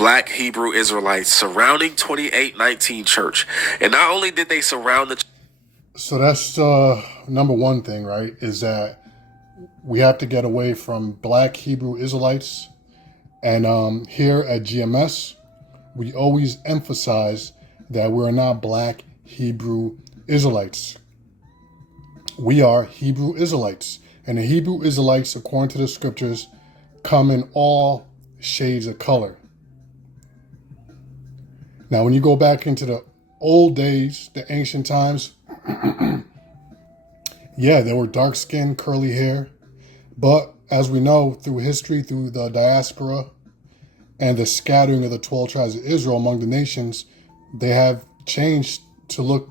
Black Hebrew Israelites surrounding 2819 church. And not only did they surround the... So that's number one thing, right? Is that we have to get away from Black Hebrew Israelites. And here at GMS, we always emphasize that we're not Black Hebrew Israelites. We are Hebrew Israelites. And the Hebrew Israelites, according to the scriptures, come in all shades of color. Now, when you go back into the old days, the ancient times, yeah, there were dark-skinned, curly hair. But as we know, through history, through the diaspora, and the scattering of the 12 tribes of Israel among the nations, they have changed to look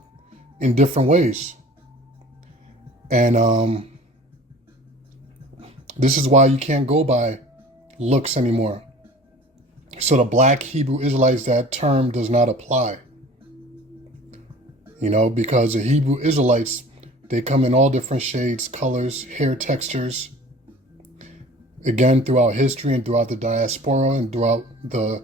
in different ways. And this is why you can't go by looks anymore. So the Black Hebrew Israelites, that term does not apply. You know, because the Hebrew Israelites, they come in all different shades, colors, hair textures. Again, throughout history and throughout the diaspora and throughout the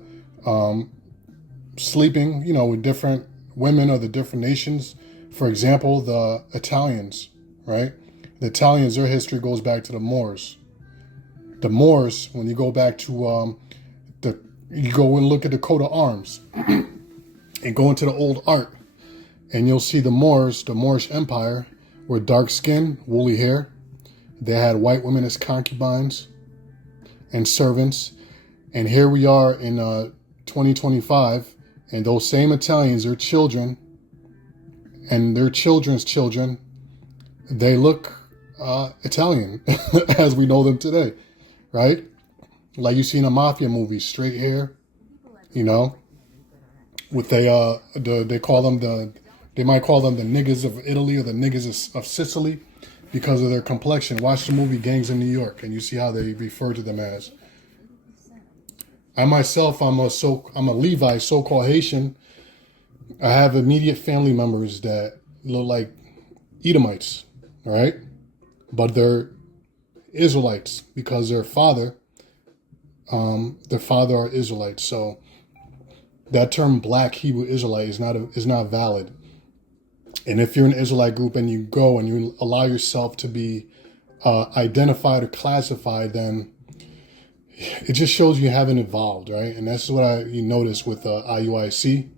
sleeping, you know, with different women of the different nations. For example, the Italians, right? The Italians, their history goes back to the Moors. The Moors, when you go back to you go and look at the coat of arms and go into the old art, and you'll see the Moors, the Moorish Empire, were dark skin, woolly hair. They had white women as concubines and servants. And here we are in 2025, and those same Italians, their children and their children's children, they look Italian as we know them today, right? Like you see in a mafia movie, straight hair, you know, with they call them they might call them the niggas of Italy or the niggas of Sicily because of their complexion. Watch the movie Gangs in New York and you see how they refer to them as. I myself, I'm a Levi, so-called Haitian. I have immediate family members that look like Edomites, right? But they're Israelites because their father are Israelites. So that term Black Hebrew Israelite is not valid. And if you're an Israelite group and you go and you allow yourself to be identified or classified, then it just shows you haven't evolved, right? And that's what you notice with IUIC.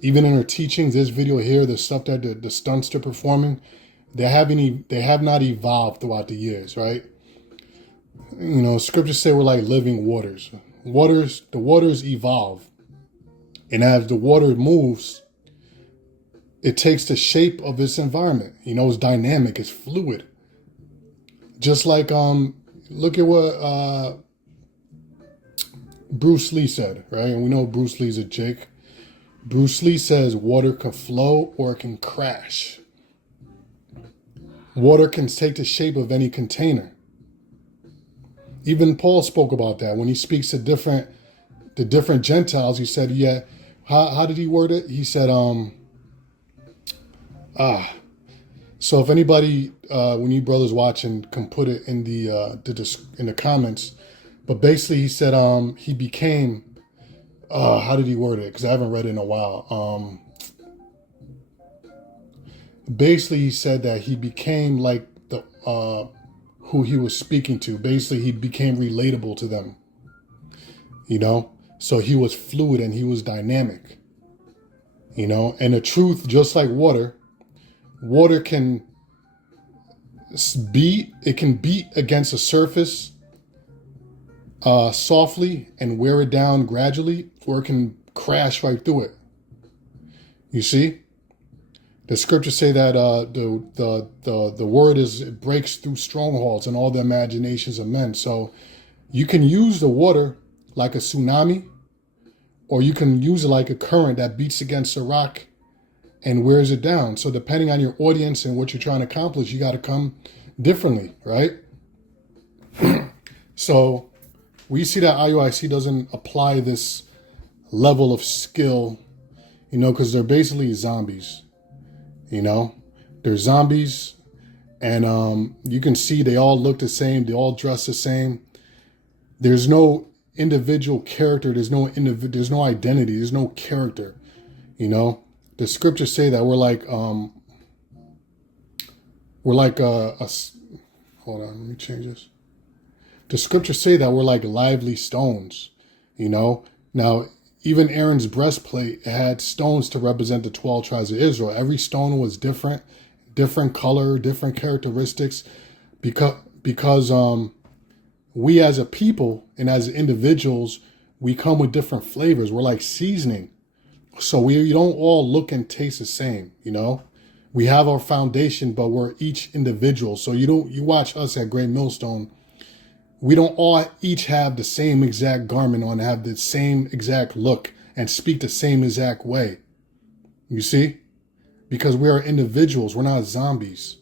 Even in her teachings, this video here, the stuff that the stunts they're performing, they have not evolved throughout the years, right? You know, scriptures say we're like living waters. The waters evolve. And as the water moves, it takes the shape of its environment. You know, it's dynamic, it's fluid. Just like, look at what Bruce Lee said, right? And we know Bruce Lee's a Jake. Bruce Lee says water can flow or it can crash. Water can take the shape of any container. Even Paul spoke about that when he speaks to the different Gentiles. He said, yeah, how did he word it? He said, so if anybody, when you brothers watching, can put it in the comments. But basically he said, he became, how did he word it? Because I haven't read it in a while. Basically he said that he became like who he was speaking to. Basically, he became relatable to them, you know? So he was fluid and he was dynamic, you know? And the truth, just like water can beat against a surface softly and wear it down gradually, or it can crash right through it. You see? The scriptures say that the word it breaks through strongholds and all the imaginations of men. So you can use the water like a tsunami, or you can use it like a current that beats against a rock and wears it down. So depending on your audience and what you're trying to accomplish, you got to come differently, right? So we see that IUIC doesn't apply this level of skill, you know, because they're basically zombies. You know, they're zombies, and you can see they all look the same. They all dress the same. There's no individual character. There's no identity. There's no character. You know, the scriptures say that we're like a hold on, let me change this. The scriptures say that we're like lively stones, you know. Now, even Aaron's breastplate had stones to represent the 12 tribes of Israel. Every stone was different color, different characteristics, because we as a people and as individuals, we come with different flavors. We're like seasoning. So we don't all look and taste the same, you know. We have our foundation, but we're each individual. So you watch us at Great Millstone, we don't all each have the same exact garment on, have the same exact look, and speak the same exact way. You see? Because we are individuals. We're not zombies.